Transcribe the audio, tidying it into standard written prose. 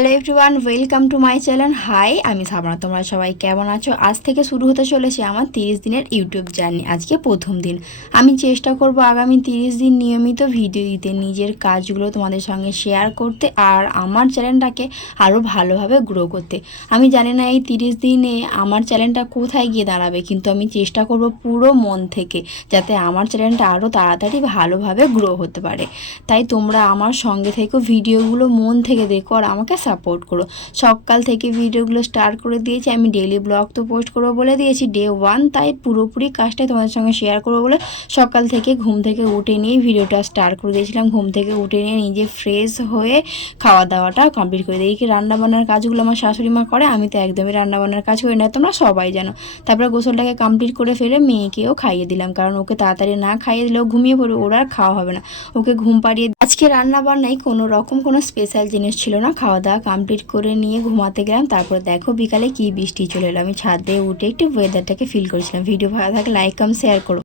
Hello everyone, welcome to my channel. Hi, আমি সাবনা। তোমরা সবাই কেমন আছো? আজ থেকে শুরু হতে চলেছে আমার 30 দিনের ইউটিউব জার্নি। আজকে প্রথম দিন। আমি চেষ্টা করব আগামী 30 দিন নিয়মিত ভিডিও দিতে, নিজের কাজগুলো তোমাদের সঙ্গে শেয়ার করতে আর আমার চ্যানেলটাকে আরও ভালোভাবে গ্রো করতে। আমি জানি না এই 30 দিনে আমার চ্যানেলটা কোথায় গিয়ে দাঁড়াবে, কিন্তু আমি চেষ্টা করব পুরো মন থেকে যাতে আমার চ্যানেলটা আরও তাড়াতাড়ি ভালোভাবে গ্রো হতে পারে। তাই তোমরা আমার সঙ্গে থেকেও ভিডিওগুলো মন থেকে দেখো আর আমাকে সাপোর্ট করো। সকাল থেকে ভিডিওগুলো স্টার্ট করে দিয়েছি। আমি ডেইলি ব্লগ তো পোস্ট করবো বলে দিয়েছি ডে 1, তাই পুরোপুরি কাজটাই তোমাদের সঙ্গে শেয়ার করবো বলে সকাল থেকে ঘুম থেকে উঠে নিয়ে ভিডিওটা স্টার্ট করে দিয়েছিলাম। ঘুম থেকে উঠে নিয়ে নিজে ফ্রেশ হয়ে খাওয়া দাওয়াটা কমপ্লিট করে দিই। কি রান্নাবান্নার কাজগুলো আমার শাশুড়ি মা করে, আমি তো একদমই রান্নাবান্নার কাজ করি না, তোমরা সবাই জানো। তারপরে গোসলটাকে কমপ্লিট করে ফেলে মেয়েকেও খাইয়ে দিলাম, কারণ ওকে তাড়াতাড়ি না খাইয়ে দিলেও ঘুমিয়ে পড়বে, ওরা আর খাওয়া হবে না। ওকে ঘুম পাড়িয়ে আজকে রান্না বান্নায় কোনো রকম কোনো স্পেশাল জিনিস ছিল না। খাওয়া দাওয়া কমপ্লিট করে নিয়ে ঘুমাতে গেলাম। তারপরে দেখো বিকালে কি বৃষ্টি চলে এলো। আমি ছাদে উঠে একটু ওয়েদারটাকে ফিল করেছিলাম। ভিডিও ভালো থাকে লাইক কম শেয়ার করো।